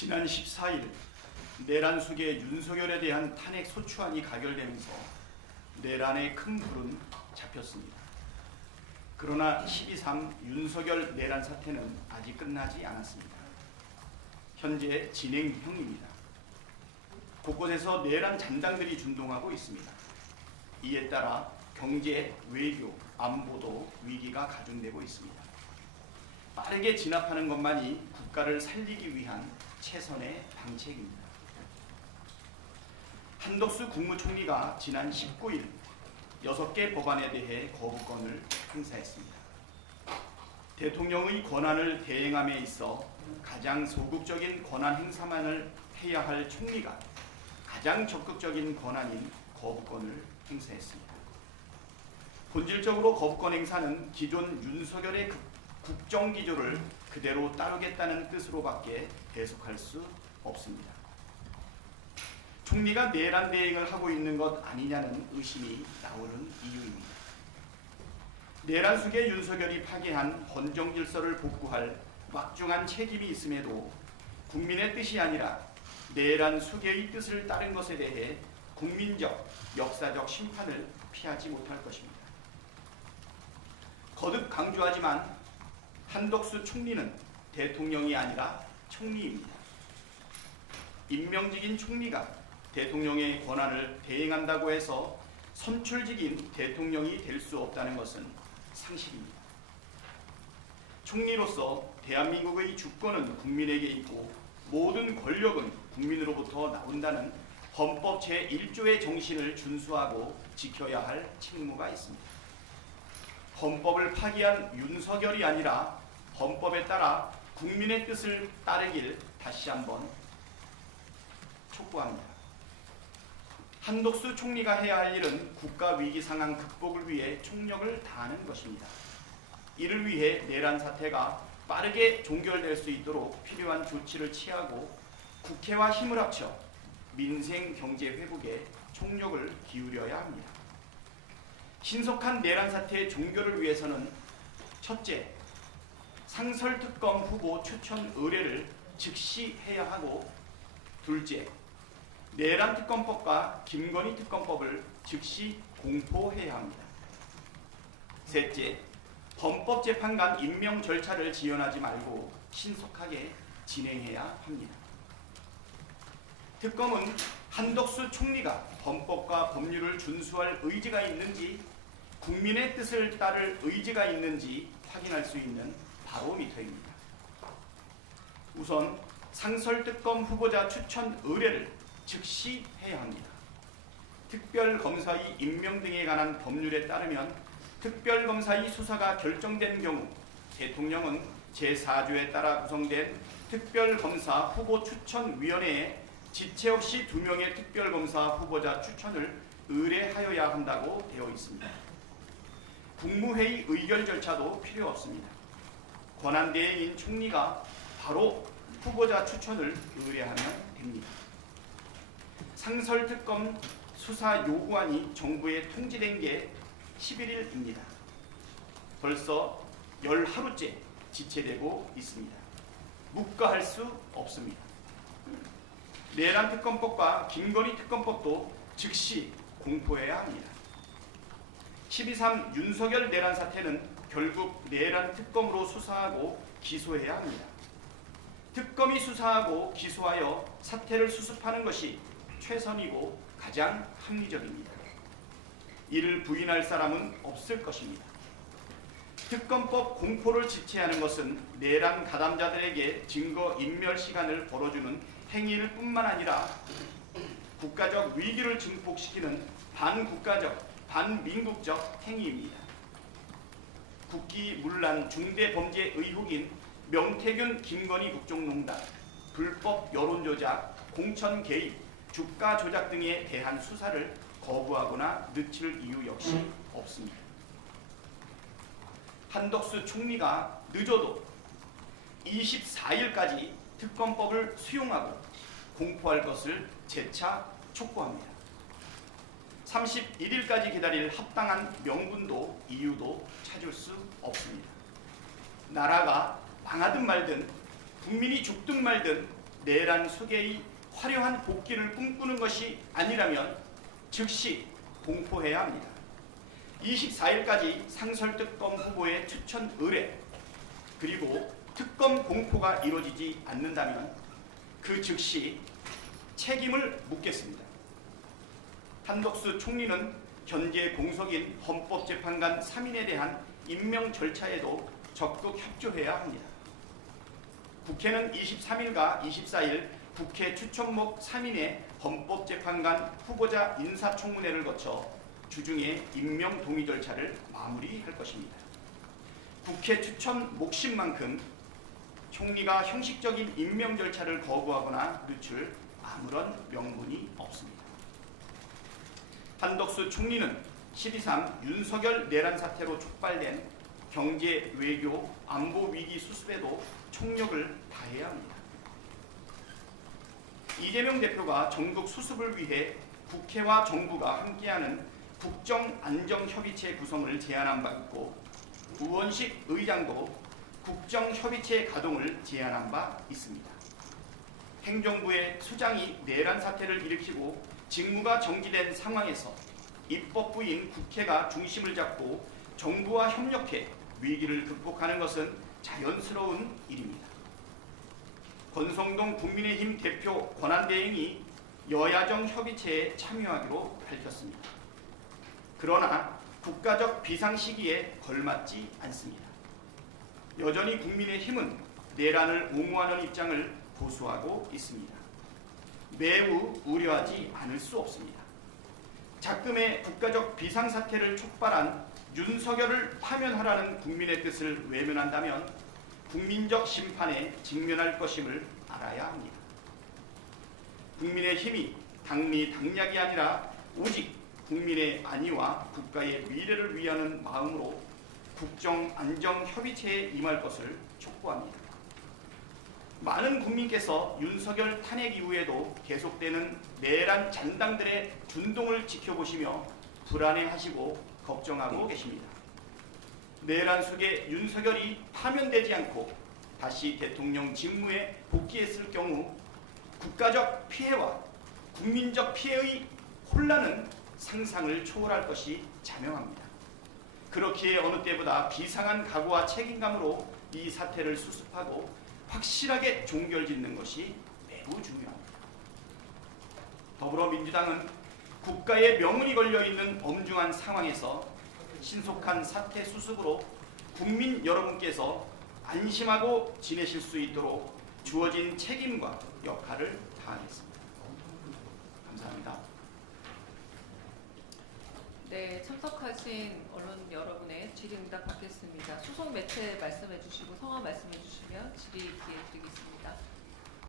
지난 14일 내란숙의 윤석열에 대한 탄핵 소추안이 가결되면서 내란의 큰 불은 잡혔습니다. 그러나 12.3 윤석열 내란 사태는 아직 끝나지 않았습니다. 현재 진행형입니다. 곳곳에서 내란 잔당들이 준동하고 있습니다. 이에 따라 경제, 외교, 안보도 위기가 가중되고 있습니다. 빠르게 진압하는 것만이 국가를 살리기 위한 최선의 방책입니다. 한덕수 국무총리가 지난 19일 6개 법안에 대해 거부권을 행사했습니다. 대통령의 권한을 대행함에 있어 가장 소극적인 권한 행사만을 해야 할 총리가 가장 적극적인 권한인 거부권을 행사했습니다. 본질적으로 거부권 행사는 기존 윤석열의 국정기조를 그대로 따르겠다는 뜻으로밖에 해석할 수 없습니다. 총리가 내란 대행을 하고 있는 것 아니냐는 의심이 나오는 이유입니다. 내란 속에 윤석열이 파괴한 헌정 질서를 복구할 막중한 책임이 있음에도 국민의 뜻이 아니라 내란 수계의 뜻을 따른 것에 대해 국민적, 역사적 심판을 피하지 못할 것입니다. 거듭 강조하지만 한덕수 총리는 대통령이 아니라 총리입니다. 임명직인 총리가 대통령의 권한을 대행한다고 해서 선출직인 대통령이 될 수 없다는 것은 상식입니다. 총리로서 대한민국의 주권은 국민에게 있고 모든 권력은 국민으로부터 나온다는 헌법 제1조의 정신을 준수하고 지켜야 할 책무가 있습니다. 헌법을 파기한 윤석열이 아니라 헌법에 따라 국민의 뜻을 따르길 다시 한번 촉구합니다. 한덕수 총리가 해야 할 일은 국가 위기 상황 극복을 위해 총력을 다하는 것입니다. 이를 위해 내란 사태가 빠르게 종결될 수 있도록 필요한 조치를 취하고 국회와 힘을 합쳐 민생 경제 회복에 총력을 기울여야 합니다. 신속한 내란 사태의 종결을 위해서는 첫째, 상설특검 후보 추천 의뢰를 즉시 해야 하고, 둘째, 내란특검법과 김건희 특검법을 즉시 공포해야 합니다. 셋째, 헌법재판관 임명 절차를 지연하지 말고 신속하게 진행해야 합니다. 특검은 한덕수 총리가 헌법과 법률을 준수할 의지가 있는지, 국민의 뜻을 따를 의지가 있는지 확인할 수 있는 바로미터입니다. 우선 상설특검 후보자 추천 의뢰를 즉시 해야 합니다. 특별검사의 임명 등에 관한 법률에 따르면 특별검사의 수사가 결정된 경우 대통령은 제4조에 따라 구성된 특별검사 후보추천위원회에 지체 없이 2명의 특별검사 후보자 추천을 의뢰하여야 한다고 되어 있습니다. 국무회의 의결 절차도 필요 없습니다. 권한대행인 총리가 바로 후보자 추천을 의뢰하면 됩니다. 상설특검 수사 요구안이 정부에 통지된 게 11일입니다. 벌써 10하루째 지체되고 있습니다. 묵과할 수 없습니다. 내란특검법과 김건희 특검법도 즉시 공포해야 합니다. 12.3 윤석열 내란 사태는 결국 내란특검으로 수사하고 기소해야 합니다. 특검이 수사하고 기소하여 사태를 수습하는 것이 최선이고 가장 합리적입니다. 이를 부인할 사람은 없을 것입니다. 특검법 공포를 지체하는 것은 내란 가담자들에게 증거 인멸 시간을 벌어주는 행위일 뿐만 아니라 국가적 위기를 증폭시키는 반국가적, 반민국적 행위입니다. 국기문란 중대범죄 의혹인 명태균 김건희 국정농단, 불법 여론조작, 공천 개입, 주가 조작 등에 대한 수사를 거부하거나 늦출 이유 역시 없습니다. 한덕수 총리가 늦어도 24일까지 특검법을 수용하고 공포할 것을 재차 촉구합니다. 31일까지 기다릴 합당한 명분도 이유도 찾을 수 없습니다. 나라가 망하든 말든 국민이 죽든 말든 내란 수계의 화려한 복귀를 꿈꾸는 것이 아니라면 즉시 공포해야 합니다. 24일까지 상설특검 후보의 추천 의뢰 그리고 특검 공포가 이루어지지 않는다면 그 즉시 책임을 묻겠습니다. 한덕수 총리는 현재 공석인 헌법재판관 3인에 대한 임명 절차에도 적극 협조해야 합니다. 국회는 23일과 24일 국회 추천목 3인의 헌법재판관 후보자 인사청문회를 거쳐 주중에 임명 동의 절차를 마무리할 것입니다. 국회 추천 몫인 만큼 총리가 형식적인 임명 절차를 거부하거나 늦출 아무런 명분이 없습니다. 한덕수 총리는 12.3 윤석열 내란 사태로 촉발된 경제, 외교, 안보 위기 수습에도 총력을 다해야 합니다. 이재명 대표가 전국 수습을 위해 국회와 정부가 함께하는 국정안정협의체 구성을 제안한 바 있고 우원식 의장도 국정협의체 가동을 제안한 바 있습니다. 행정부의 수장이 내란 사태를 일으키고 직무가 정지된 상황에서 입법부인 국회가 중심을 잡고 정부와 협력해 위기를 극복하는 것은 자연스러운 일입니다. 권성동 국민의힘 대표 권한대행이 여야정 협의체에 참여하기로 밝혔습니다. 그러나 국가적 비상시기에 걸맞지 않습니다. 여전히 국민의힘은 내란을 옹호하는 입장을 고수하고 있습니다. 매우 우려하지 않을 수 없습니다. 작금의 국가적 비상사태를 촉발한 윤석열을 파면하라는 국민의 뜻을 외면한다면 국민적 심판에 직면할 것임을 알아야 합니다. 국민의힘이 당리 당략이 아니라 오직 국민의 안위와 국가의 미래를 위하는 마음으로 국정안정협의체에 임할 것을 촉구합니다. 많은 국민께서 윤석열 탄핵 이후에도 계속되는 내란 잔당들의 준동을 지켜보시며 불안해하시고 걱정하고 계십니다. 내란 속에 윤석열이 파면되지 않고 다시 대통령 직무에 복귀했을 경우 국가적 피해와 국민적 피해의 혼란은 상상을 초월할 것이 자명합니다. 그렇기에 어느 때보다 비상한 각오와 책임감으로 이 사태를 수습하고 확실하게 종결짓는 것이 매우 중요합니다. 더불어민주당은 국가의 명운이 걸려있는 엄중한 상황에서 신속한 사태 수습으로 국민 여러분께서 안심하고 지내실 수 있도록 주어진 책임과 역할을 다하겠습니다. 감사합니다. 네, 참석하신 언론 여러분의 질의응답 받겠습니다. 소속 매체 말씀해 주시고 성함 말씀해 주시면 질의 기회 드리겠습니다.